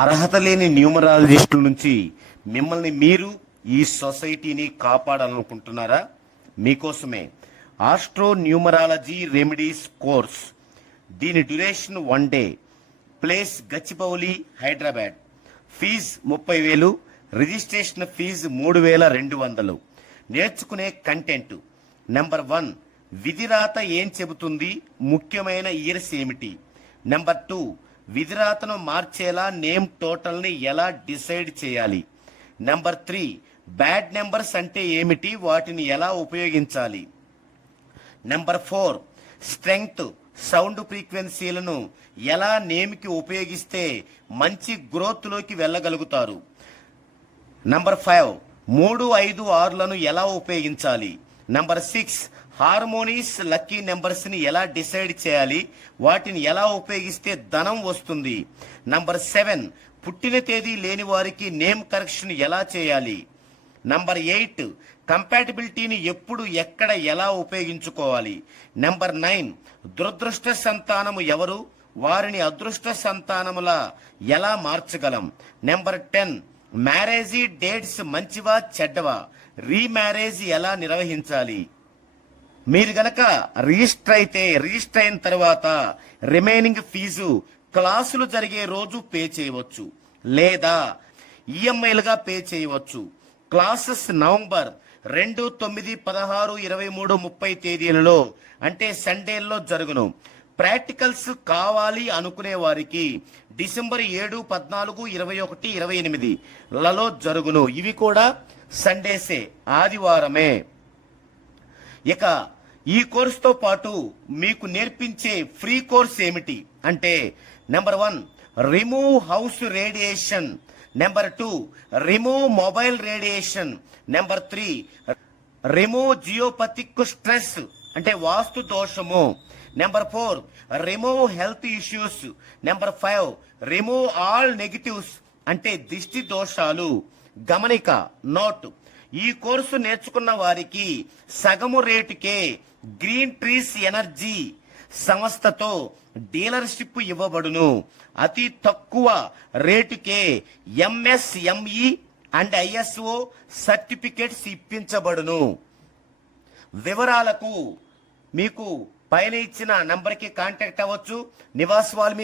అర్హత లేని న్యూమరాలజిస్టుల నుంచి మిమ్మల్ని మీరు ఈ సొసైటీని కాపాడాలనుకుంటున్నారా? మీకోసమే ఆస్ట్రో న్యూమరాలజీ రెమెడీస్ కోర్స్. దీని duration 1 day. Place Gachibowli, Hyderabad. Fee 30,000. Registration fee 3,200. నేర్చుకునే కంటెంట్: నెంబర్ 1, విధిరాత ఏం చెబుతుంది, ముఖ్యమైన ఇయర్స్ ఏమిటి. నెంబర్ 2, విధిరాతను మార్చేలా నేమ్ టోటల్ని ఎలా డిసైడ్ చేయాలి. నెంబర్ 3, బ్యాడ్ నెంబర్స్ అంటే ఏమిటి, వాటిని ఎలా ఉపయోగించాలి. నెంబర్ 4, స్ట్రెంగ్త్, సౌండ్ ఫ్రీక్వెన్సీలను ఎలా నేమ్కి ఉపయోగిస్తే మంచి గ్రోత్లోకి వెళ్ళగలుగుతారు. నంబర్ 5, 3, 5, 6లను ఎలా ఉపయోగించాలి. నంబర్ 6, హార్మోనీస్ లక్కీ నెంబర్స్ ని ఎలా డిసైడ్ చేయాలి, వాటిని ఎలా ఉపయోగిస్తే ధనం వస్తుంది. నంబర్ 7, పుట్టిన తేదీ లేని వారికి నేమ్ కరెక్షన్ ఎలా చేయాలి. నంబర్ 8, కంపాటిబిలిటీని ఎప్పుడు ఎక్కడ ఎలా ఉపయోగించుకోవాలి. నెంబర్ 9, దురదృష్ట సంతానము ఎవరు, వారిని అదృష్ట సంతానములా ఎలా మార్చగలం. నెంబర్ 10, మ్యారేజీ డేట్స్ మంచివా చెడ్డవా, రీమ్యారేజ్ ఎలా నిర్వహించాలి. మీరు గనక రిజిస్టర్ అయిన తర్వాత రిమైనింగ్ ఫీజు క్లాసులు జరిగే రోజు పే చేయవచ్చు, లేదా ఈఎంఐలుగా పే చేయవచ్చు. క్లాసెస్ నవంబర్ 2, 9, 16, 23, 30 తేదీలలో అంటే సండేల్లో జరుగును. ప్రాక్టికల్స్ కావాలి అనుకునే వారికి డిసెంబర్ 7, 14, 21, 28 లలో జరుగును. ఇవి కూడా సండేసే, ఆదివారమే. ఇక ఈ కోర్సుతో పాటు మీకు నేర్పించే ఫ్రీ కోర్స్ ఏమిటి అంటే, number 1, remove house radiation. Number 2, remove mobile radiation. Number 3, remove geopathic stress అంటే వాస్తు దోషము. Number 4, remove health issues. Number 5, remove all negatives అంటే దిష్టి దోషాలు. గమనిక, నోట్: ఈ కోర్సు నేర్చుకున్న వారికి సగము రేటుకే గ్రీన్ ట్రీస్ ఎనర్జీ సంస్థతో డీలర్షిప్ ఇవ్వబడును. అతి తక్కువ రేటుకే ఎంఎస్ఎంఈ అండ్ ఐఎస్ఓ సర్టిఫికెట్స్ ఇప్పించబడును. వివరాలకు మీకు పైన ఇచ్చిన నంబర్కి కాంటాక్ట్ అవ్వచ్చు. నివాస్ వాల్మీకి